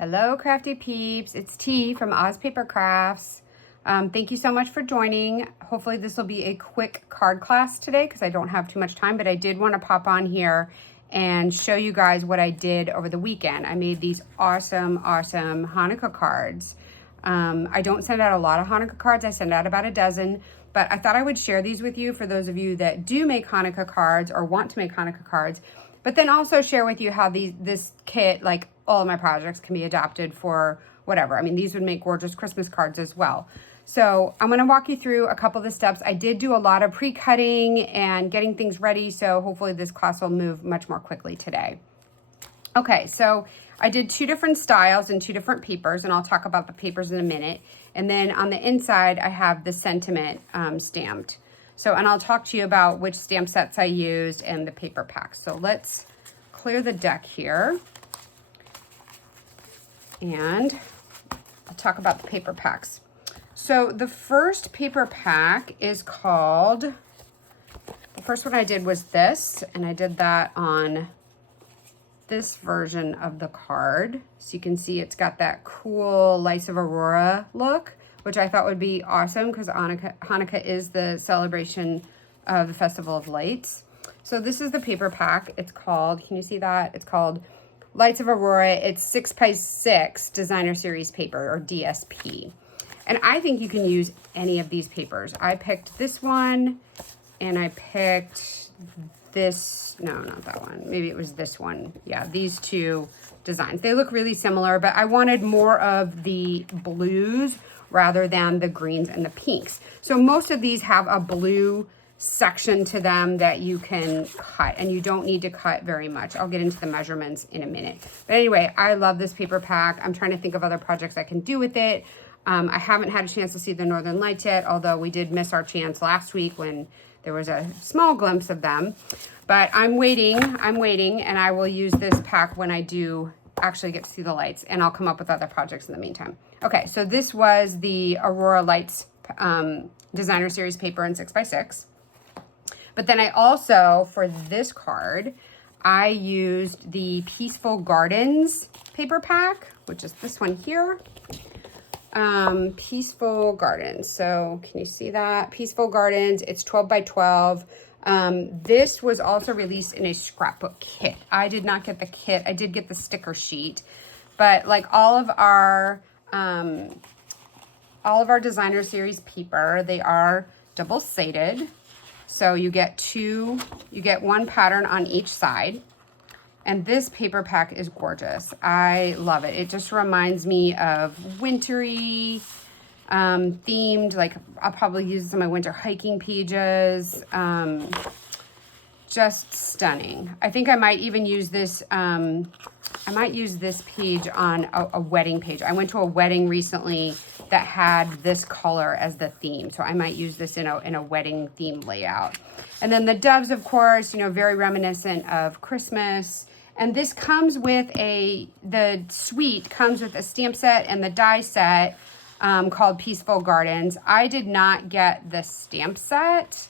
Hello, crafty peeps. It's T from Oz Paper Crafts. Thank you so much for joining. Hopefully this will be a quick card class today because I don't have too much time, but I did want to pop on here and show you guys what I did over the weekend. I made these awesome Hanukkah cards. I don't send out a lot of Hanukkah cards. I send out about a dozen, but I thought I would share these with you for those of you that do make Hanukkah cards or want to make Hanukkah cards, but then also share with you how this kit, like all of my projects, can be adopted for whatever. I mean, these would make gorgeous Christmas cards as well. So I'm going to walk you through a couple of the steps. I did do a lot of pre-cutting and getting things ready, so hopefully this class will move much more quickly today. Okay, so I did two different styles and two different papers, and I'll talk about the papers in a minute. And then on the inside, I have the sentiment stamped. So, and I'll talk to you about which stamp sets I used and the paper packs. So let's clear the deck here. And I'll talk about the paper packs. So the first paper pack is called, the first one I did was this, and I did that on this version of the card. So you can see it's got that cool Lights of Aurora look, which I thought would be awesome because Hanukkah is the celebration of the Festival of Lights. So this is the paper pack. It's called, can you see that? It's called Lights of Aurora. It's 6x6 Designer Series paper, or DSP. And I think you can use any of these papers. I picked this one, and I picked this, no, not that one. Maybe it was this one. Yeah, these two designs. They look really similar, but I wanted more of the blues rather than the greens and the pinks. So most of these have a blue section to them that you can cut, and you don't need to cut very much. I'll get into the measurements in a minute. But anyway, I love this paper pack. I'm trying to think of other projects I can do with it. I haven't had a chance to see the Northern Lights yet, although we did miss our chance last week when there was a small glimpse of them. But I'm waiting, and I will use this pack when I do actually get to see the lights, and I'll come up with other projects in the meantime. Okay, so this was the Aurora Lights Designer Series paper in 6x6. But then I also, for this card, I used the Peaceful Gardens paper pack, which is this one here. Peaceful Gardens. So can you see that? Peaceful Gardens. It's 12 by 12. This was also released in a scrapbook kit. I did not get the kit. I did get the sticker sheet, but like all of our Designer Series paper, they are double-sided. So you get one pattern on each side. And this paper pack is gorgeous. I love it. It just reminds me of wintry themed, like I'll probably use this on my winter hiking pages. Just stunning. I think I might even use this, I might use this page on a wedding page. I went to a wedding recently that had this color as the theme. So I might use this in a wedding theme layout. And then the doves, of course, you know, very reminiscent of Christmas. And this comes with the suite comes with a stamp set and the die set called Peaceful Gardens. I did not get the stamp set.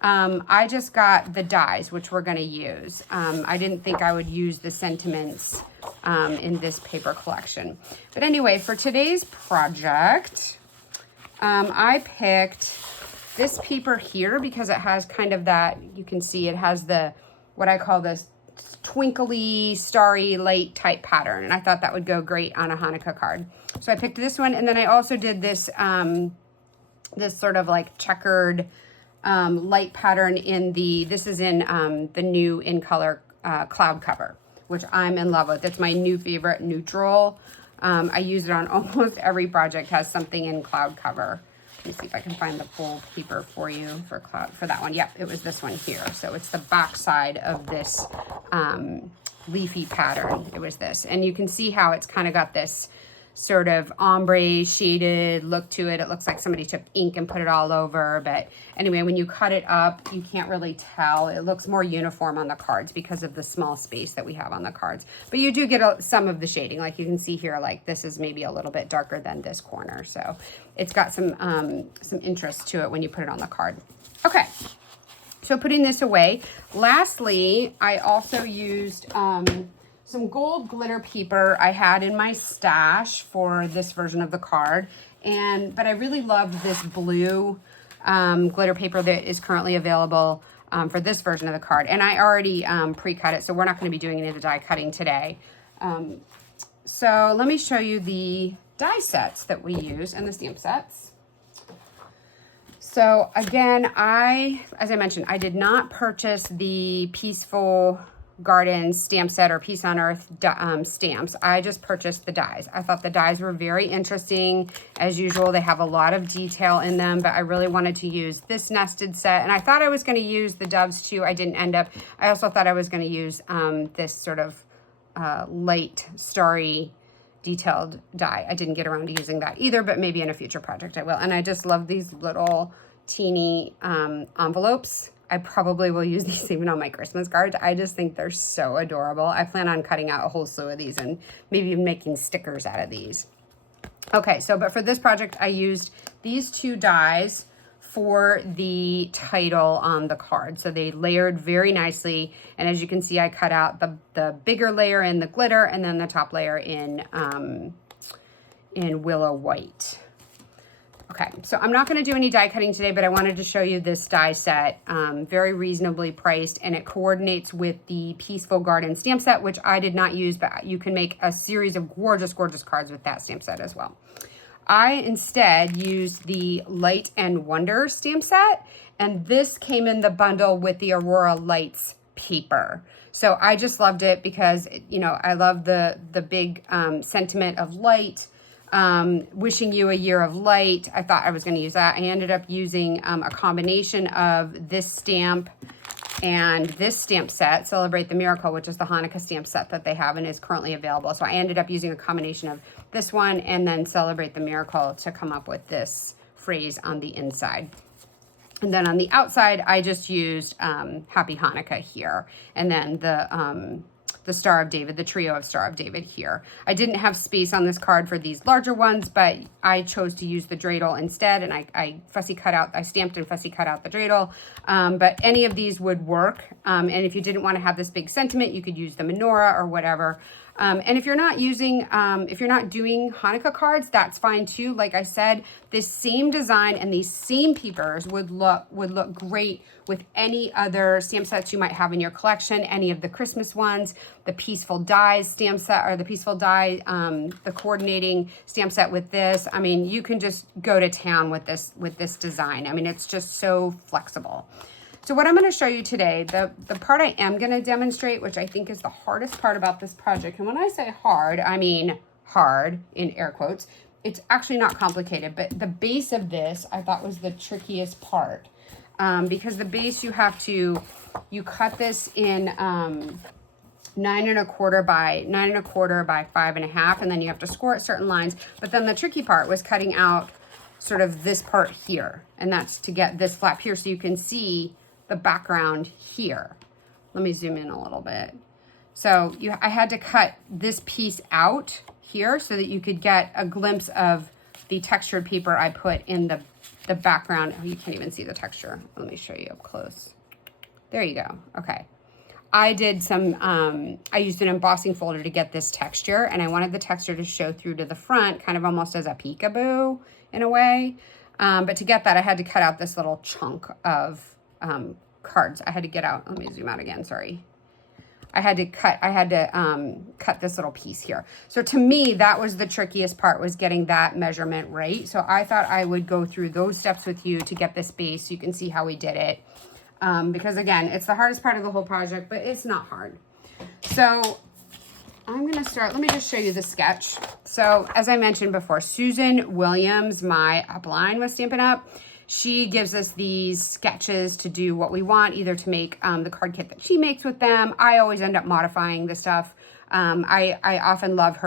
I just got the dies, which we're going to use. I didn't think I would use the sentiments in this paper collection. But anyway, for today's project, I picked this paper here because it has kind of that, you can see it has the, what I call this twinkly, starry light type pattern. And I thought that would go great on a Hanukkah card. So I picked this one. And then I also did this, this sort of like checkered light pattern in this is in the new In Color cloud cover, which I'm in love with. It's my new favorite neutral. I use it on almost every project, has something in cloud cover. Let me see if I can find the full paper for you for that one. Yep, it was this one here. So it's the back side of this leafy pattern. It was this. And you can see how it's kind of got this sort of ombre shaded look to it. It looks like somebody took ink and put it all over. But anyway, when you cut it up, you can't really tell. It looks more uniform on the cards because of the small space that we have on the cards. But you do get some of the shading. Like you can see here, like this is maybe a little bit darker than this corner. So it's got some interest to it when you put it on the card. Okay. So putting this away. Lastly, I also used some gold glitter paper I had in my stash for this version of the card. But I really loved this blue glitter paper that is currently available for this version of the card. And I already pre-cut it, so we're not going to be doing any of the die cutting today. So let me show you the die sets that we use and the stamp sets. So again, as I mentioned, I did not purchase the Peaceful Garden stamp set or Peace on Earth stamps. I just purchased the dies. I thought the dies were very interesting. As usual, they have a lot of detail in them, but I really wanted to use this nested set. And I thought I was going to use the doves too. I didn't end up. I also thought I was going to use this sort of light starry detailed die. I didn't get around to using that either, but maybe in a future project I will. And I just love these little teeny envelopes. I probably will use these even on my Christmas cards. I just think they're so adorable. I plan on cutting out a whole slew of these and maybe even making stickers out of these. Okay, but for this project, I used these two dies for the title on the card. So they layered very nicely. And as you can see, I cut out the bigger layer in the glitter and then the top layer in Willow White. Okay, so I'm not going to do any die cutting today, but I wanted to show you this die set, very reasonably priced, and it coordinates with the Peaceful Garden stamp set, which I did not use, but you can make a series of gorgeous, gorgeous cards with that stamp set as well. I instead used the Light and Wonder stamp set, and this came in the bundle with the Aurora Lights paper. So I just loved it because, you know, I love the big sentiment of light. Wishing you a year of light. I thought I was going to use that. I ended up using a combination of this stamp and this stamp set, Celebrate the Miracle, which is the Hanukkah stamp set that they have and is currently available. So I ended up using a combination of this one and then Celebrate the Miracle to come up with this phrase on the inside. And then on the outside, I just used Happy Hanukkah here. And then the Star of David, the trio of Star of David here. I didn't have space on this card for these larger ones, but I chose to use the dreidel instead, and I stamped and fussy cut out the dreidel. But any of these would work. And if you didn't want to have this big sentiment, you could use the menorah or whatever. And if you're not doing Hanukkah cards, that's fine too. Like I said, this same design and these same papers would look great with any other stamp sets you might have in your collection, any of the Christmas ones, the Peaceful Dies stamp set, or the Peaceful Die, the coordinating stamp set with this. I mean, you can just go to town with this design. I mean, it's just so flexible. So what I'm going to show you today, the part I am going to demonstrate, which I think is the hardest part about this project, and when I say hard, I mean hard in air quotes, it's actually not complicated, but the base of this I thought was the trickiest part, because the base you cut this in 9 1/4 by 9 1/4 by 5 1/2, and then you have to score at certain lines. But then the tricky part was cutting out sort of this part here, and that's to get this flap here so you can see the background here. Let me zoom in a little bit. So I had to cut this piece out here so that you could get a glimpse of the textured paper I put in the background. Oh, you can't even see the texture. Let me show you up close. There you go. Okay. I did I used an embossing folder to get this texture, and I wanted the texture to show through to the front, kind of almost as a peekaboo in a way. But to get that, I had to cut out this little chunk of cards. I had to get out. Let me zoom out again. Sorry. I had to cut this little piece here. So to me, that was the trickiest part, was getting that measurement right. So I thought I would go through those steps with you to get this base so you can see how we did it. Because again, it's the hardest part of the whole project, but it's not hard. So I'm going to start. Let me just show you the sketch. So as I mentioned before, Susan Williams, my upline with Stampin' Up, she gives us these sketches to do what we want, either to make the card kit that she makes with them. I always end up modifying the stuff. I often love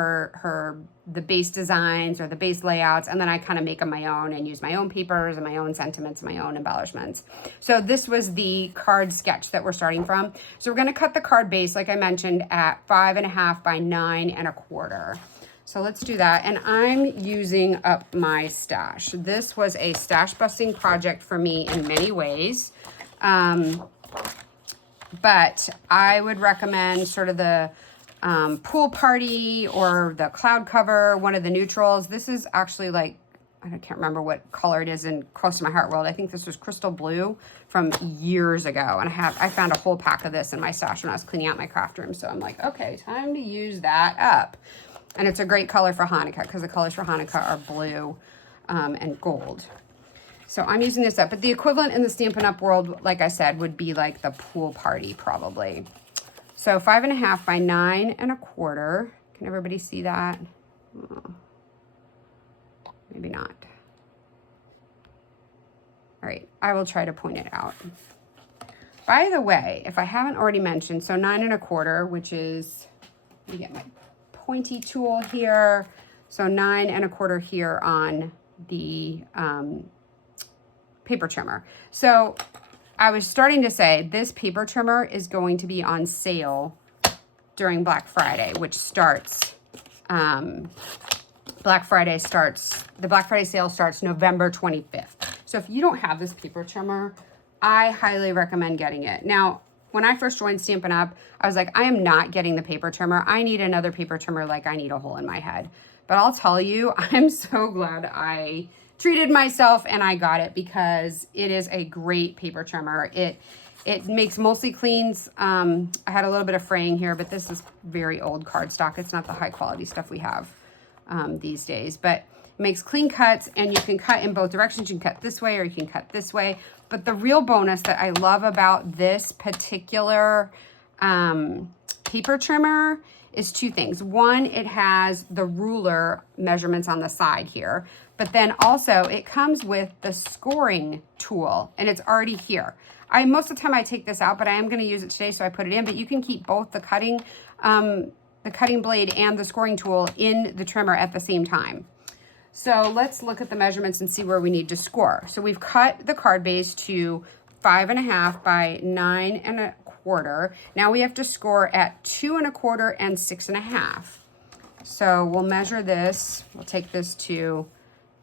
the base designs or the base layouts, and then I kind of make them my own and use my own papers and my own sentiments and my own embellishments. So this was the card sketch that we're starting from. So we're going to cut the card base, like I mentioned, at 5 1/2 by 9 1/4. So let's do that. And I'm using up my stash. This was a stash busting project for me in many ways. But I would recommend sort of the pool party or the cloud cover, one of the neutrals. This is actually like, I can't remember what color it is in Close to My Heart World. I think this was crystal blue from years ago. And I found a whole pack of this in my stash when I was cleaning out my craft room. So I'm like, okay, time to use that up. And it's a great color for Hanukkah because the colors for Hanukkah are blue and gold. So I'm using this up. But the equivalent in the Stampin' Up! World, like I said, would be like the pool party probably. So 5.5 by 9.25. Can everybody see that? Oh. Maybe not. All right, I will try to point it out. By the way, if I haven't already mentioned, so 9.25, which is, let me get my pointy tool here. So 9.25 here on the paper trimmer. So I was starting to say this paper trimmer is going to be on sale during Black Friday, which starts, the Black Friday sale starts November 25th. So if you don't have this paper trimmer, I highly recommend getting it. Now, when I first joined Stampin' Up, I was like, I am not getting the paper trimmer. I need another paper trimmer like I need a hole in my head. But I'll tell you, I'm so glad I treated myself and I got it because it is a great paper trimmer. It makes mostly cleans. I had a little bit of fraying here, but this is very old cardstock. It's not the high quality stuff we have these days, but it makes clean cuts and you can cut in both directions. You can cut this way or you can cut this way. But the real bonus that I love about this particular paper trimmer is two things. One, it has the ruler measurements on the side here, but then also it comes with the scoring tool and it's already here. Most of the time I take this out, but I am going to use it today, so I put it in, but you can keep both the cutting blade and the scoring tool in the trimmer at the same time. So let's look at the measurements and see where we need to score. So we've cut the card base to 5.5 by 9.25. Now we have to score at 2.25 and 6.5. So we'll measure this. We'll take this to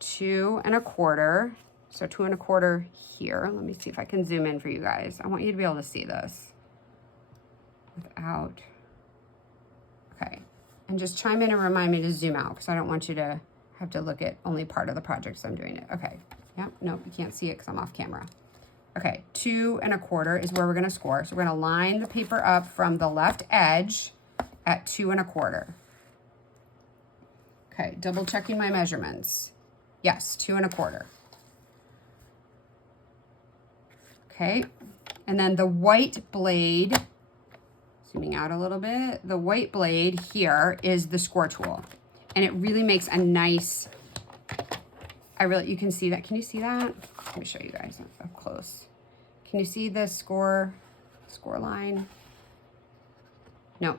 2.25. So 2.25 here. Let me see if I can zoom in for you guys. I want you to be able to see this without. Okay. And just chime in and remind me to zoom out because I don't want you to have to look at only part of the project, so I'm doing it. Okay. Yep. Nope. You can't see it because I'm off camera. Okay. 2.25 is where we're going to score. So we're going to line the paper up from the left edge at 2.25. Okay. Double checking my measurements. Yes. 2.25. Okay. And then the white blade, zooming out a little bit, the white blade here is the score tool. And it really makes a nice, you can see that. Can you see that? Let me show you guys up close. Can you see the score line? No,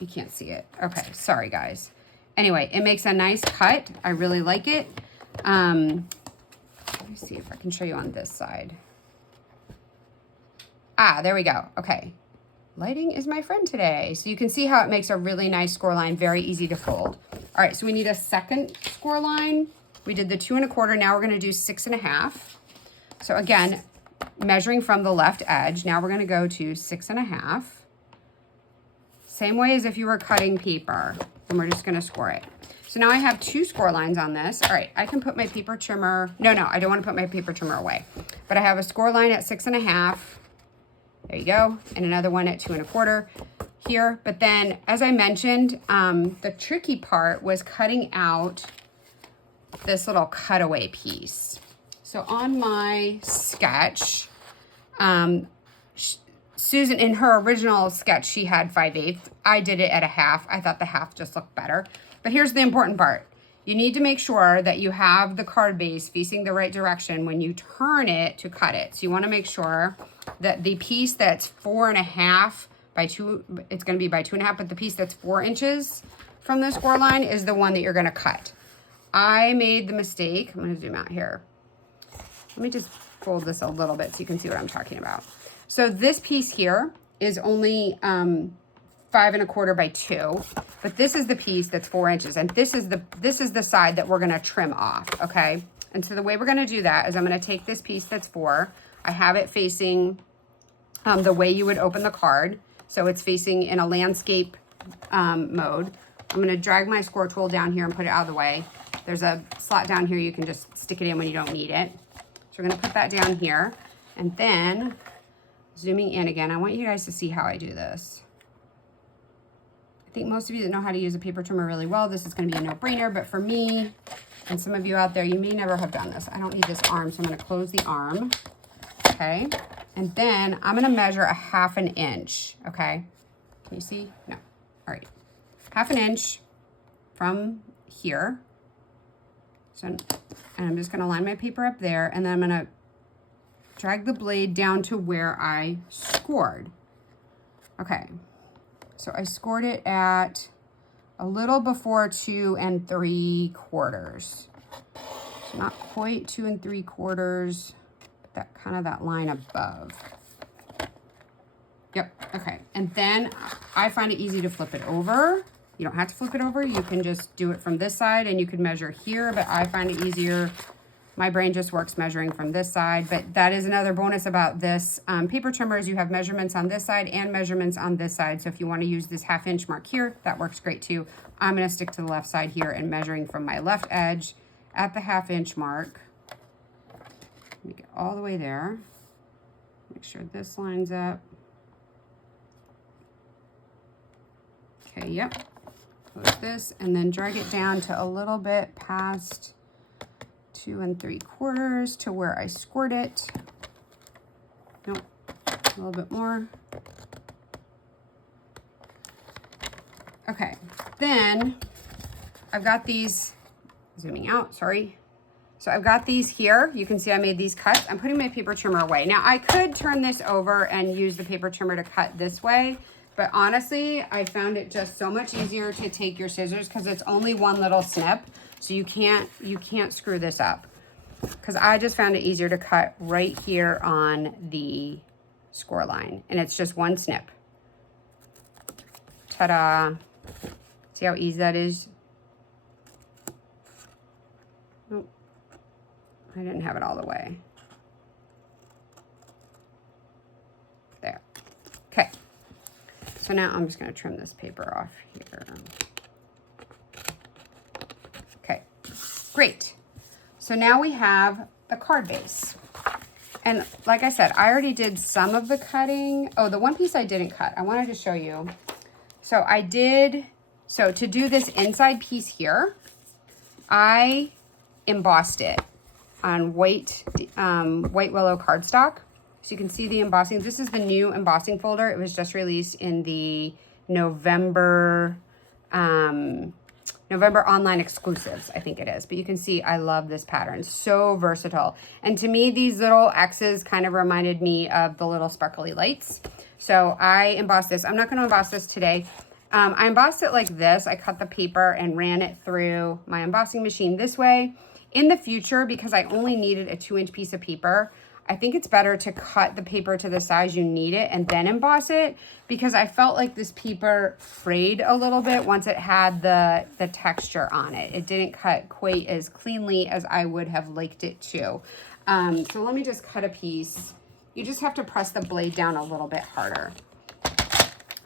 you can't see it. Okay, sorry guys. Anyway, it makes a nice cut. I really like it. Let me see if I can show you on this side. Ah, there we go. Okay. Lighting is my friend today. So you can see how it makes a really nice score line, very easy to fold. All right, so we need a second score line. We did the 2.25, now we're gonna do 6.5. So again, measuring from the left edge, now we're gonna go to 6.5. Same way as if you were cutting paper, and we're just gonna score it. So now I have two score lines on this. All right, I can put my paper trimmer, no, I don't wanna put my paper trimmer away, but I have a score line at 6.5. There you go. And another one at 2.25 here. But then, as I mentioned, the tricky part was cutting out this little cutaway piece. So on my sketch, Susan, in her original sketch, she had 5/8. I did it at a half. I thought the half just looked better. But here's the important part. You need to make sure that you have the card base facing the right direction when you turn it to cut it. So you want to make sure that the piece that's 4.5 by 2, it's going to be by 2.5, but the piece that's 4 inches from the score line is the one that you're going to cut. I made the mistake. I'm going to zoom out here. Let me just fold this a little bit so you can see what I'm talking about. So this piece here is only 5.25 by 2, but this is the piece that's 4 inches, and this is the side that we're going to trim off. Okay, and so the way we're going to do that is I'm going to take this piece that's 4. I have it facing the way you would open the card, so it's facing in a landscape mode. I'm going to drag my score tool down here and put it out of the way. There's a slot down here. You can just stick it in when you don't need it. So we're going to put that down here. And then zooming in again, I want you guys to see how I do this. I think most of you that know how to use a paper trimmer really well, this is going to be a no-brainer. But for me, and some of you out there, you may never have done this. I don't need this arm, so I'm going to close the arm. Okay. And then I'm going to measure a 1/2 inch. Okay. Can you see? No. All right. 1/2 inch from here. So, and I'm just going to line my paper up there, and then I'm going to drag the blade down to where I scored. Okay. So I scored it at a little before 2 3/4. So not quite 2 3/4, but that kind of that line above. Yep, okay. And then I find it easy to flip it over. You don't have to flip it over. You can just do it from this side and you can measure here, but I find it easier. My brain just works measuring from this side, but that is another bonus about this paper trimmer is you have measurements on this side and measurements on this side. So if you want to use this 1/2 inch mark here, that works great too. I'm going to stick to the left side here and measuring from my left edge at the 1/2 inch mark. Let me get all the way there. Make sure this lines up. Okay, yep. Close this and then drag it down to a little bit past 2 3/4 to where I scored it. Nope, a little bit more. Okay, then I've got these, zooming out, sorry. So I've got these here. You can see I made these cuts. I'm putting my paper trimmer away. Now I could turn this over and use the paper trimmer to cut this way, but honestly, I found it just so much easier to take your scissors because it's only one little snip. So you can't screw this up because I just found it easier to cut right here on the score line. And it's just one snip. Ta-da. See how easy that is? Nope. I didn't have it all the way. There. Okay. So now I'm just going to trim this paper off here. Okay, great. So now we have the card base. And like I said, I already did some of the cutting. Oh, the one piece I didn't cut, I wanted to show you. So I did, so to do this inside piece here, I embossed it on white willow cardstock. So you can see the embossing. This is the new embossing folder. It was just released in the November online exclusives, I think it is. But you can see I love this pattern. So versatile. And to me, these little X's kind of reminded me of the little sparkly lights. So I embossed this. I'm not going to emboss this today. I embossed it like this. I cut the paper and ran it through my embossing machine this way. In the future, because I only needed a 2-inch piece of paper, I think it's better to cut the paper to the size you need it and then emboss it, because I felt like this paper frayed a little bit once it had the texture on it. It didn't cut quite as cleanly as I would have liked it to. So let me just cut a piece. You just have to press the blade down a little bit harder.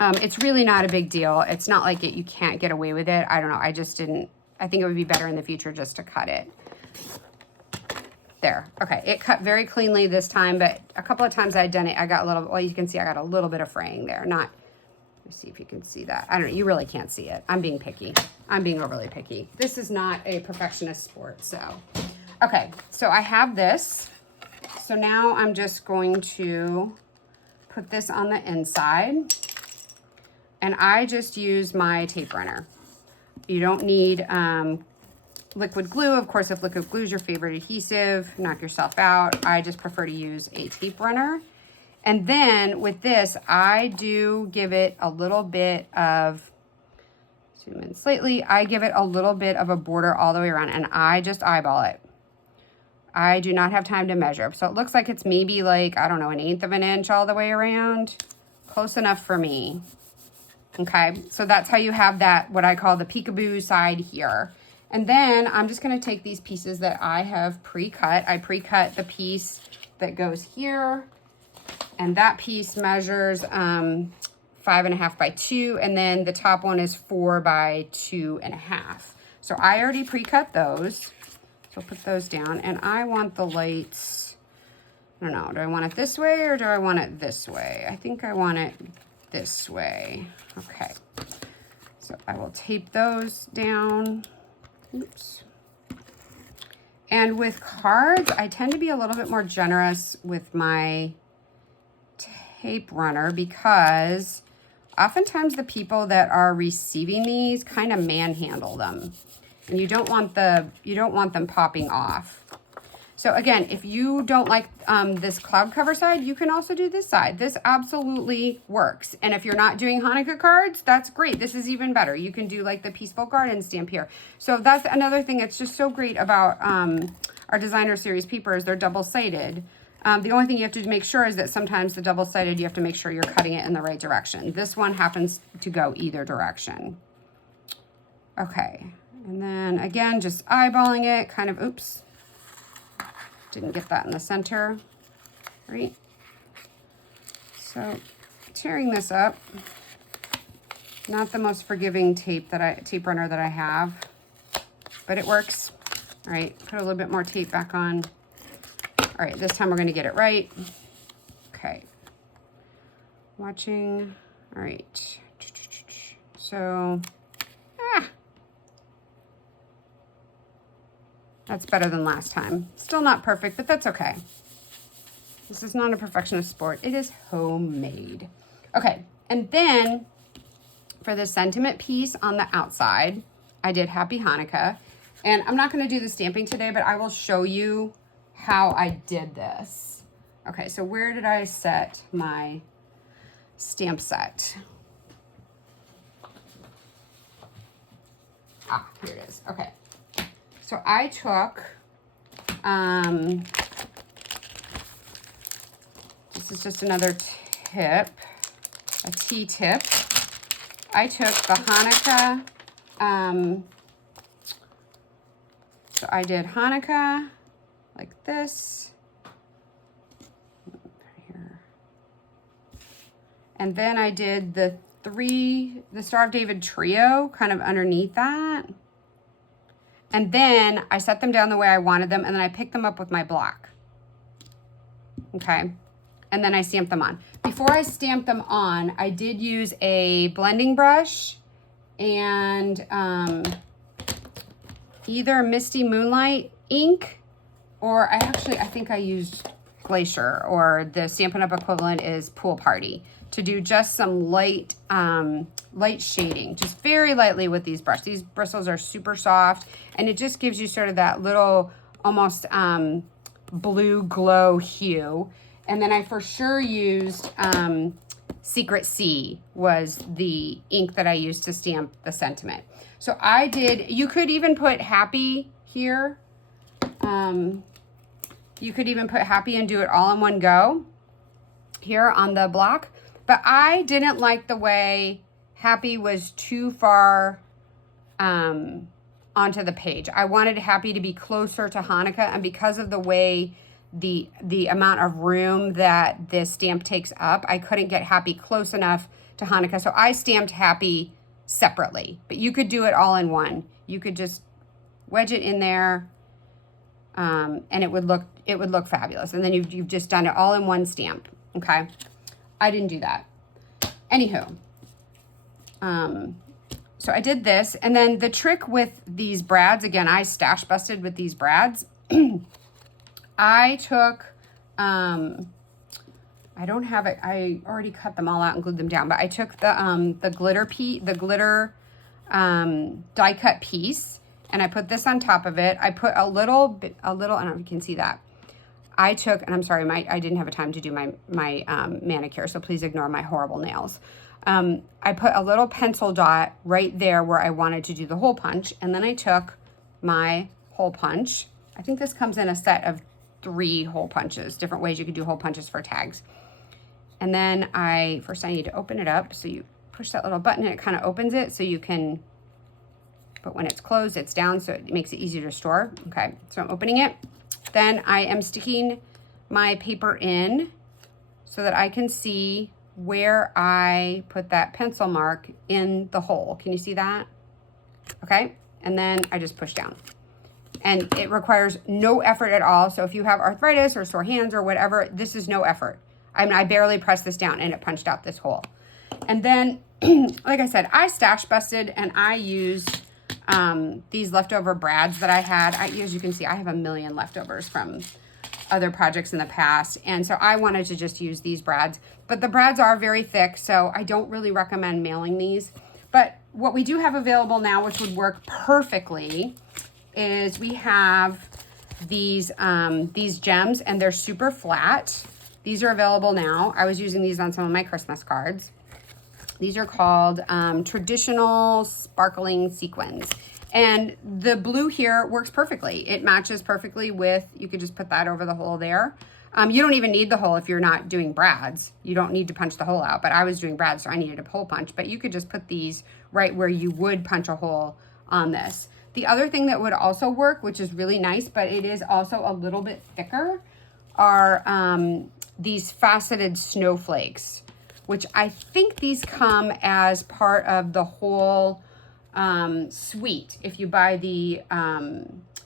It's really not a big deal. It's not like you can't get away with it. I don't know. I think it would be better in the future just to cut it. There. Okay, it cut very cleanly this time, but a couple of times I'd done it, I got a little, well, you can see I got a little bit of fraying there. Not, let me see if you can see that. I don't know, you really can't see it. I'm being picky. I'm being overly picky. This is not a perfectionist sport, so. Okay, so I have this. So now I'm just going to put this on the inside, and I just use my tape runner. You don't need liquid glue. Of course, if liquid glue is your favorite adhesive, knock yourself out. I just prefer to use a tape runner. And then with this, I do give it a little bit of, zoom in slightly, I give it a little bit of a border all the way around, and I just eyeball it. I do not have time to measure. So it looks like it's maybe like, I don't know, 1/8 of an inch all the way around. Close enough for me. Okay, so that's how you have that, what I call the peekaboo side here. And then I'm just going to take these pieces that I have pre-cut. I pre-cut the piece that goes here, and that piece measures 5.5 by 2, and then the top one is 4 by 2.5. So I already pre-cut those. So I'll put those down, and I want the lights, I don't know, do I want it this way or do I want it this way? I think I want it this way. Okay, so I will tape those down. Oops. And with cards, I tend to be a little bit more generous with my tape runner because oftentimes the people that are receiving these kind of manhandle them, and you don't want them popping off. So again, if you don't like this cloud cover side, you can also do this side. This absolutely works. And if you're not doing Hanukkah cards, that's great. This is even better. You can do like the Peaceful Garden stamp here. So that's another thing that's just so great about our designer series peepers. They're double-sided. The only thing you have to make sure is that sometimes the double-sided, you have to make sure you're cutting it in the right direction. This one happens to go either direction. Okay, and then again, just eyeballing it, kind of, oops, didn't get that in the center, right? So tearing this up, not the most forgiving tape runner that I have, but it works. All right, put a little bit more tape back on. All right, this time we're gonna get it right. Okay, watching, all right. So, that's better than last time. Still not perfect, but that's okay. This is not a perfectionist sport. It is homemade. Okay, and then for the sentiment piece on the outside, I did Happy Hanukkah. And I'm not gonna do the stamping today, but I will show you how I did this. Okay, so where did I set my stamp set? Ah, here it is. Okay. So I took, this is just another tip, a tea tip. I took the Hanukkah, so I did Hanukkah like this. Here. And then I did the Star of David trio kind of underneath that. And then I set them down the way I wanted them, and then I picked them up with my block. Okay, and then I stamped them on. Before I stamped them on, I did use a blending brush and either Misty Moonlight ink, or I think I used Glacier, or the Stampin' Up equivalent is Pool Party, to do just some light shading, just very lightly with these brushes. These bristles are super soft, and it just gives you sort of that little almost blue glow hue. And then I for sure used Secret Sea was the ink that I used to stamp the sentiment. So I did, you could even put Happy here. You could even put Happy and do it all in one go here on the block. But I didn't like the way Happy was too far onto the page. I wanted Happy to be closer to Hanukkah, and because of the way the amount of room that this stamp takes up, I couldn't get Happy close enough to Hanukkah. So I stamped Happy separately, but you could do it all in one. You could just wedge it in there, and it would look fabulous. And then you've just done it all in one stamp. Okay. I didn't do that. Anywho, so I did this, and then the trick with these brads, again, I stash busted with these brads. I took, I don't have it, I already cut them all out and glued them down, but I took the glitter die cut piece, and I put this on top of it. I put a little, I don't know if you can see that. I took, and I'm sorry, I didn't have a time to do my manicure, so please ignore my horrible nails. I put a little pencil dot right there where I wanted to do the hole punch, and then I took my hole punch. I think this comes in a set of 3 hole punches, different ways you can do hole punches for tags. And then first I need to open it up, so you push that little button and it kind of opens it so you can, but when it's closed, it's down, so it makes it easier to store. Okay, so I'm opening it. Then I am sticking my paper in so that I can see where I put that pencil mark in the hole. Can you see that? Okay, and then I just push down. And it requires no effort at all. So if you have arthritis or sore hands or whatever, this is no effort. I mean, I barely pressed this down and it punched out this hole. And then, like I said, I stash busted and I used these leftover brads that I had. As you can see, I have a million leftovers from other projects in the past. And so I wanted to just use these brads. But the brads are very thick, so I don't really recommend mailing these. But what we do have available now, which would work perfectly, is we have these gems, and they're super flat. These are available now. I was using these on some of my Christmas cards. These are called traditional sparkling sequins. And the blue here works perfectly. It matches perfectly with, you could just put that over the hole there. You don't even need the hole if you're not doing brads. You don't need to punch the hole out, but I was doing brads, so I needed a hole punch. But you could just put these right where you would punch a hole on this. The other thing that would also work, which is really nice, but it is also a little bit thicker, are these faceted snowflakes, which I think these come as part of the whole suite if you buy the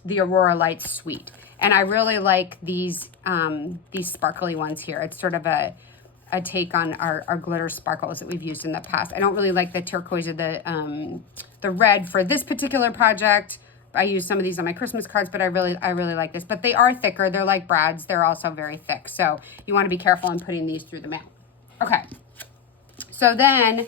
Aurora Lights suite. And I really like these sparkly ones here. It's sort of a take on our glitter sparkles that we've used in the past. I don't really like the turquoise or the red for this particular project. I use some of these on my Christmas cards, but I really like this. But they are thicker. They're like brads. They're also very thick. So you want to be careful in putting these through the mail. Okay. So then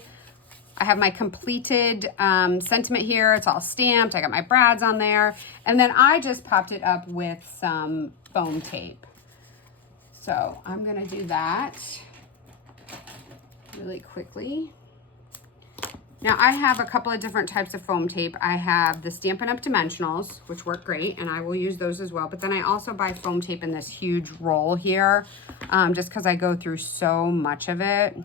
I have my completed sentiment here. It's all stamped. I got my brads on there. And then I just popped it up with some foam tape. So I'm going to do that really quickly. Now I have a couple of different types of foam tape. I have the Stampin' Up! Dimensionals, which work great, and I will use those as well. But then I also buy foam tape in this huge roll here, just because I go through so much of it.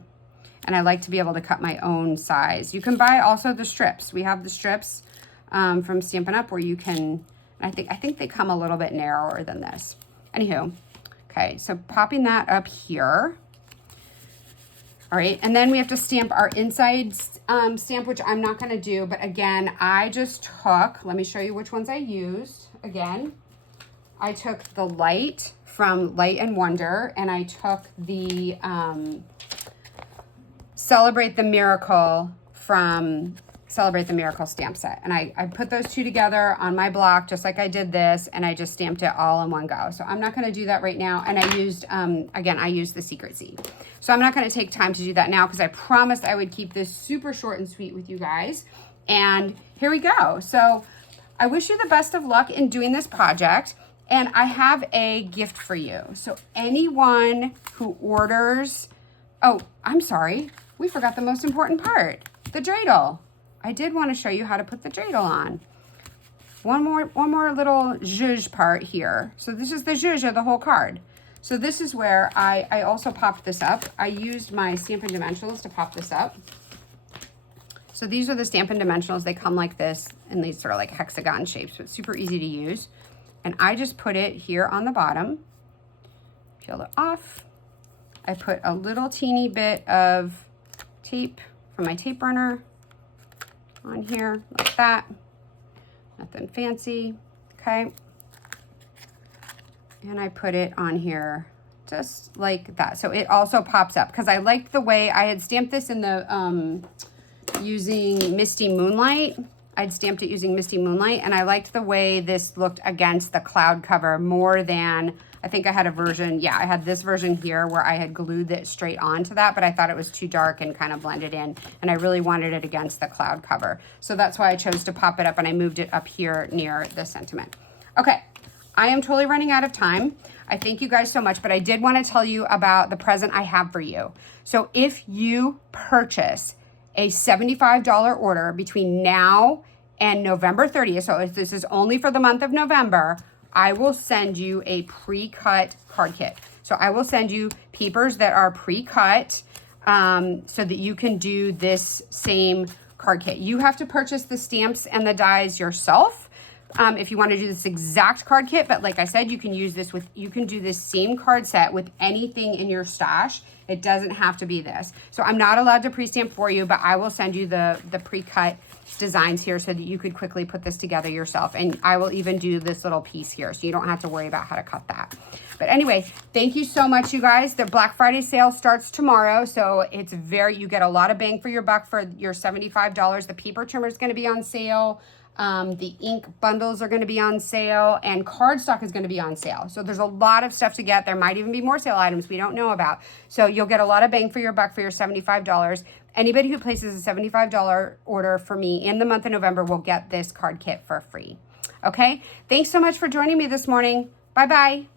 And I like to be able to cut my own size. You can buy also the strips. We have the strips from Stampin' Up! Where you can, I think they come a little bit narrower than this. Anywho, okay, so popping that up here. All right, and then we have to stamp our inside stamp, which I'm not gonna do, but again, I just took, let me show you which ones I used. Again, I took the light from Light and Wonder, and I took the Celebrate the Miracle from Celebrate the Miracle stamp set. And I put those two together on my block, just like I did this, and I just stamped it all in one go. So I'm not gonna do that right now. And I used, again, I used the Secret Seed. So I'm not gonna take time to do that now because I promised I would keep this super short and sweet with you guys. And here we go. So I wish you the best of luck in doing this project. And I have a gift for you. So anyone who orders, oh, I'm sorry. We forgot the most important part, the dreidel. I did want to show you how to put the dreidel on. One more little zhuzh part here. So this is the zhuzh of the whole card. So this is where I also popped this up. I used my Stampin' Dimensionals to pop this up. So these are the Stampin' Dimensionals. They come like this in these sort of like hexagon shapes, but super easy to use. And I just put it here on the bottom, peel it off. I put a little teeny bit of tape from my tape runner on here like that. Nothing fancy, okay? And I put it on here just like that. So it also pops up because I liked the way I had stamped this in the, using Misty Moonlight. I'd stamped it using Misty Moonlight, and I liked the way this looked against the cloud cover more than, I think I had a version, yeah, I had this version here where I had glued it straight onto that, but I thought it was too dark and kind of blended in, and I really wanted it against the cloud cover. So that's why I chose to pop it up, and I moved it up here near the sentiment. Okay, I am totally running out of time. I thank you guys so much, but I did want to tell you about the present I have for you. So if you purchase a $75 order between now and November 30th, so if this is only for the month of November, I will send you a pre-cut card kit. So I will send you peepers that are pre-cut so that you can do this same card kit. You have to purchase the stamps and the dies yourself. if you want to do this exact card kit, but like I said, you can do this same card set with anything in your stash. It doesn't have to be this. So I'm not allowed to pre-stamp for you, but I will send you the pre-cut designs here so that you could quickly put this together yourself. And I will even do this little piece here so you don't have to worry about how to cut that. But anyway, thank you so much, you guys. The Black Friday sale starts tomorrow, so it's you get a lot of bang for your buck for your $75. The paper trimmer is going to be on sale. The ink bundles are going to be on sale, and cardstock is going to be on sale. So there's a lot of stuff to get. There might even be more sale items we don't know about. So you'll get a lot of bang for your buck for your $75. Anybody who places a $75 order for me in the month of November will get this card kit for free. Okay? Thanks so much for joining me this morning. Bye-bye.